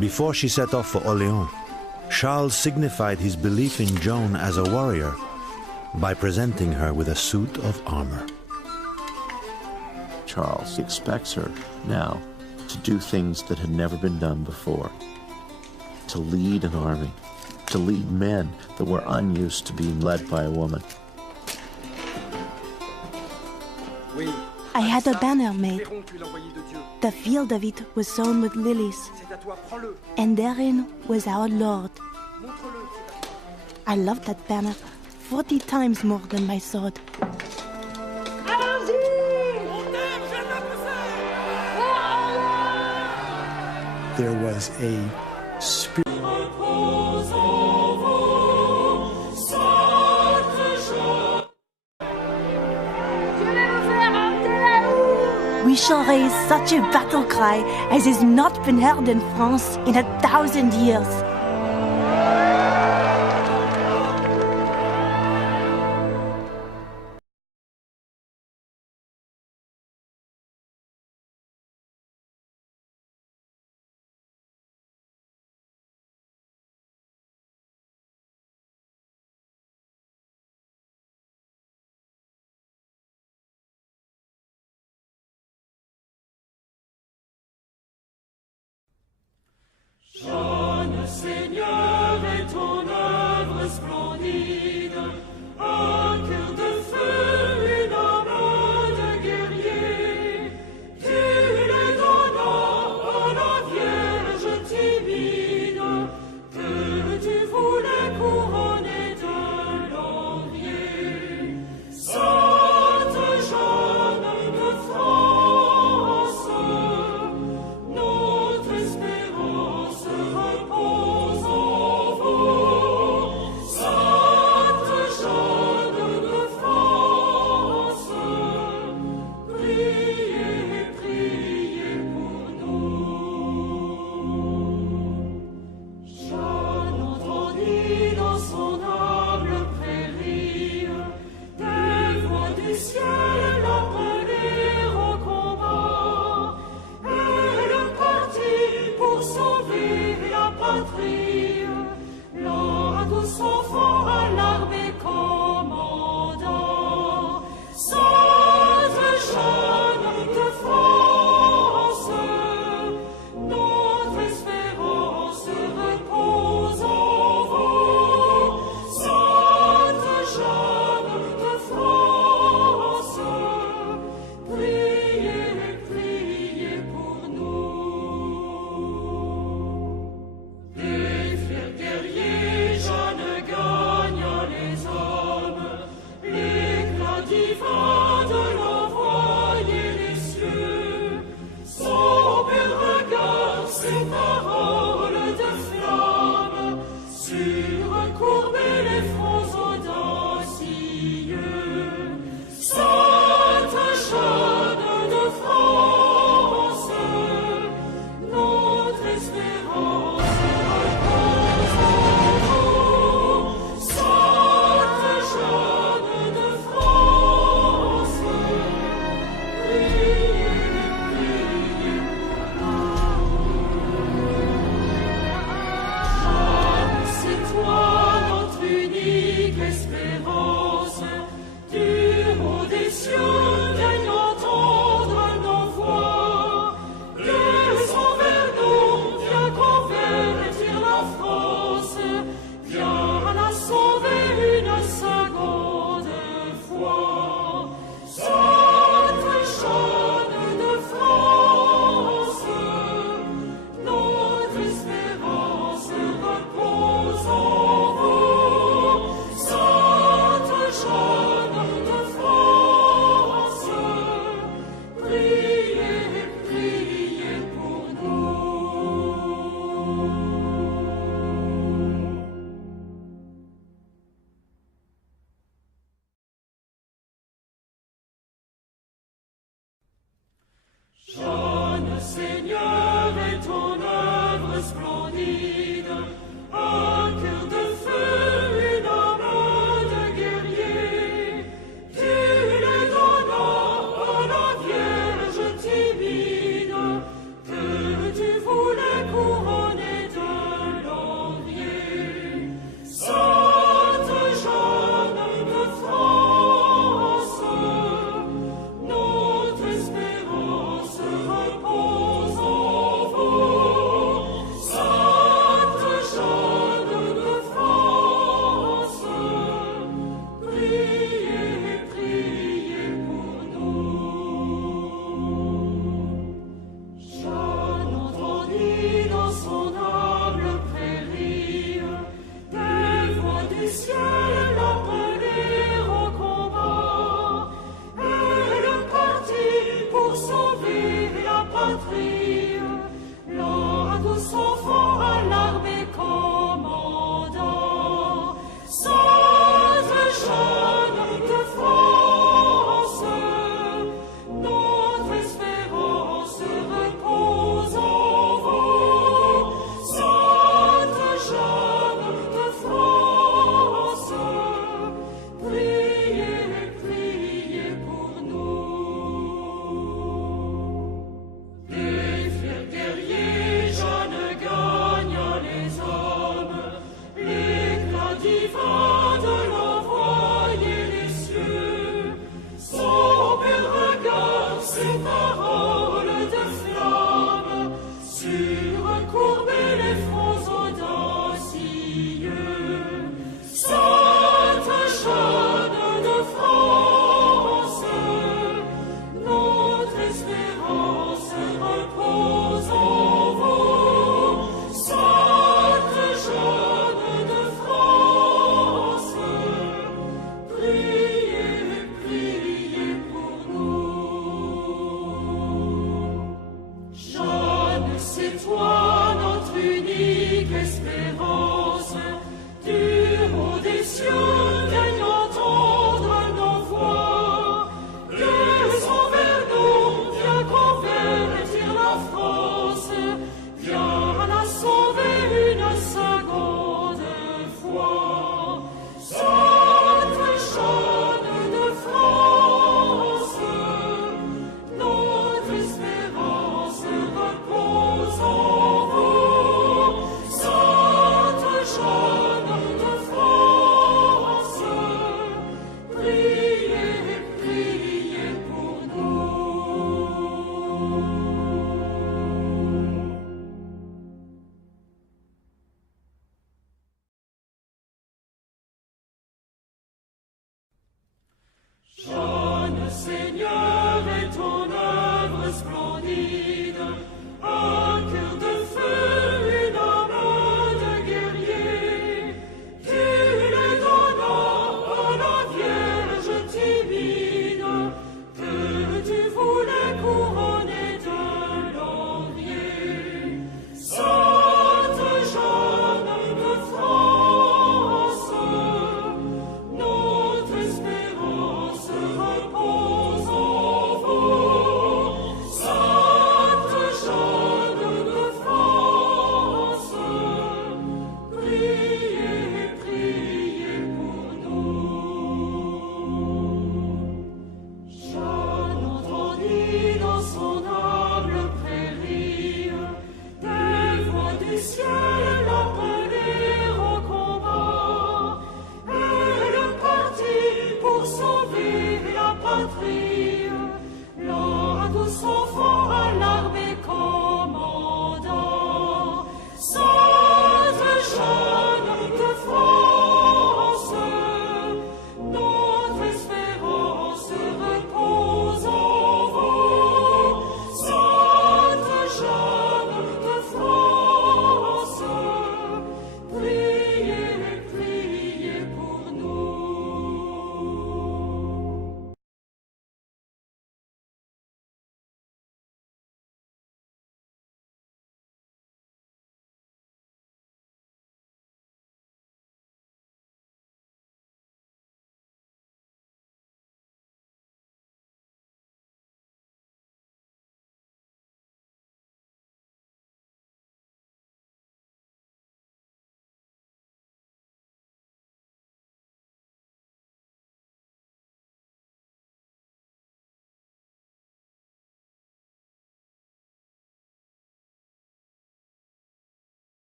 Before she set off for Orléans, Charles signified his belief in Joan as a warrior by presenting her with a suit of armor. Charles expects her now to do things that had never been done before, to lead an army, to lead men that were unused to being led by a woman. I had a banner made. The field of it was sown with lilies, and therein was our Lord. I loved that banner 40 times more than my sword. There was a spirit. We shall raise such a battle cry as has not been heard in France in 1,000 years. Je ne sais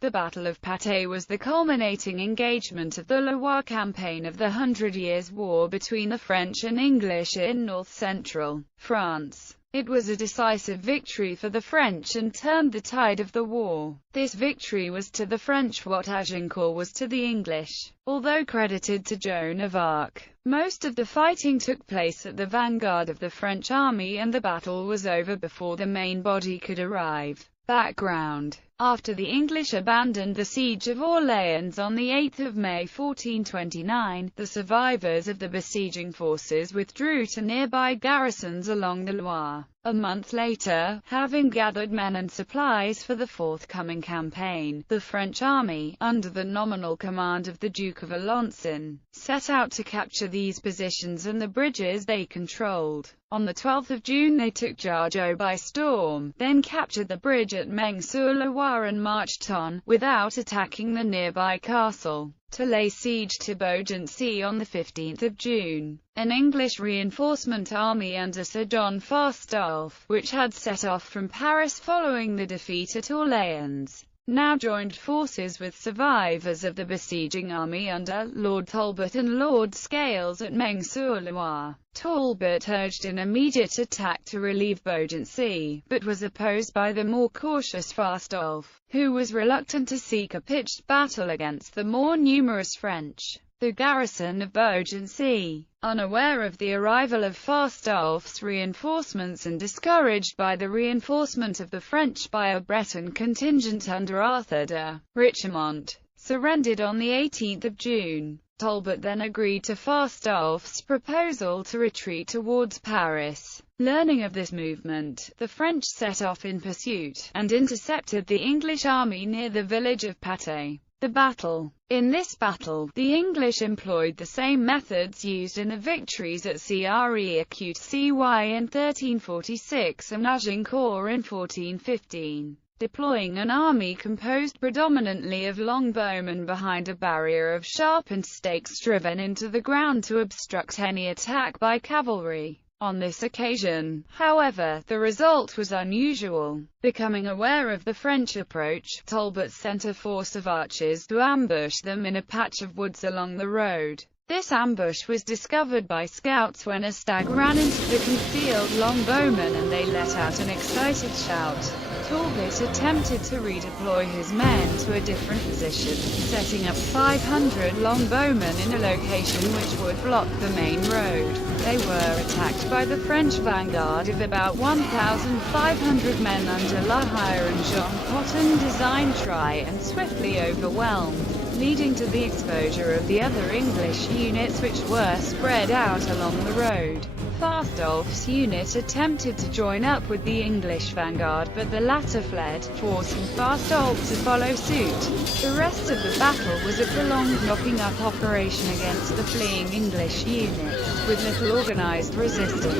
The Battle of Patay was the culminating engagement of the Loire campaign of the 100 Years' War between the French and English in north-central France. It was a decisive victory for the French and turned the tide of the war. This victory was to the French what Agincourt was to the English. Although credited to Joan of Arc, most of the fighting took place at the vanguard of the French army, and the battle was over before the main body could arrive. Background: after the English abandoned the siege of Orléans on 8 May 1429, the survivors of the besieging forces withdrew to nearby garrisons along the Loire. A month later, having gathered men and supplies for the forthcoming campaign, the French army, under the nominal command of the Duke of Alençon, set out to capture these positions and the bridges they controlled. On 12 June they took Jargeau by storm, then captured the bridge at Meung-sur-Loire and marched on, without attacking the nearby castle, to lay siege to Beaugency on 15 June. An English reinforcement army under Sir John Fastolfe, which had set off from Paris following the defeat at Orléans, now joined forces with survivors of the besieging army under Lord Talbot and Lord Scales at Meung-sur-Loire. Talbot urged an immediate attack to relieve Beaugency, but was opposed by the more cautious Fastolfe, who was reluctant to seek a pitched battle against the more numerous French. The garrison of Beaugency, unaware of the arrival of Fastolfe's reinforcements and discouraged by the reinforcement of the French by a Breton contingent under Arthur de Richemont, surrendered on 18 June. Talbot then agreed to Fastolfe's proposal to retreat towards Paris. Learning of this movement, the French set off in pursuit, and intercepted the English army near the village of Patay. The battle. In this battle, the English employed the same methods used in the victories at Crecy in 1346 and Agincourt in 1415. Deploying an army composed predominantly of longbowmen behind a barrier of sharpened stakes driven into the ground to obstruct any attack by cavalry. On this occasion, however, the result was unusual. Becoming aware of the French approach, Talbot sent a force of archers to ambush them in a patch of woods along the road. This ambush was discovered by scouts when a stag ran into the concealed longbowmen and they let out an excited shout. Talbot attempted to redeploy his men to a different position, setting up 500 longbowmen in a location which would block the main road. They were attacked by the French vanguard of about 1,500 men under La Hire and Jean Cotton designed try and swiftly overwhelmed, leading to the exposure of the other English units which were spread out along the road. Fastolfe's unit attempted to join up with the English vanguard, but the latter fled, forcing Fastolfe to follow suit. The rest of the battle was a prolonged knocking-up operation against the fleeing English units, with little organized resistance.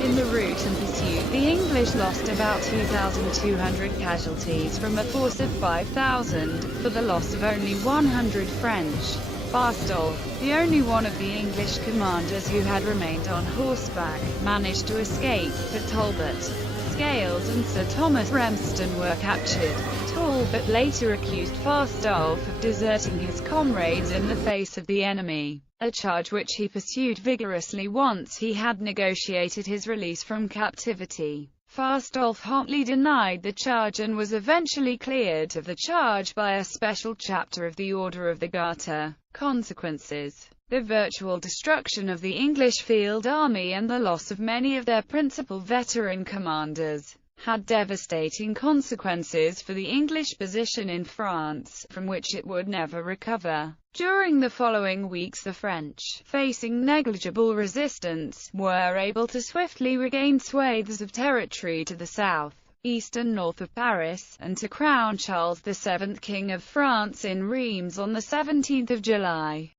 In the route and pursuit, the English lost about 2,200 casualties from a force of 5,000, for the loss of only 100 French. Fastolfe, the only one of the English commanders who had remained on horseback, managed to escape, but Talbot, Scales and Sir Thomas Remston were captured. Talbot later accused Fastolfe of deserting his comrades in the face of the enemy, a charge which he pursued vigorously once he had negotiated his release from captivity. Fastolfe hotly denied the charge and was eventually cleared of the charge by a special chapter of the Order of the Garter. Consequences: the virtual destruction of the English field army and the loss of many of their principal veteran commanders had devastating consequences for the English position in France, from which it would never recover. During the following weeks the French, facing negligible resistance, were able to swiftly regain swathes of territory to the south, east and north of Paris, and to crown Charles VII King of France in Reims on 17 July.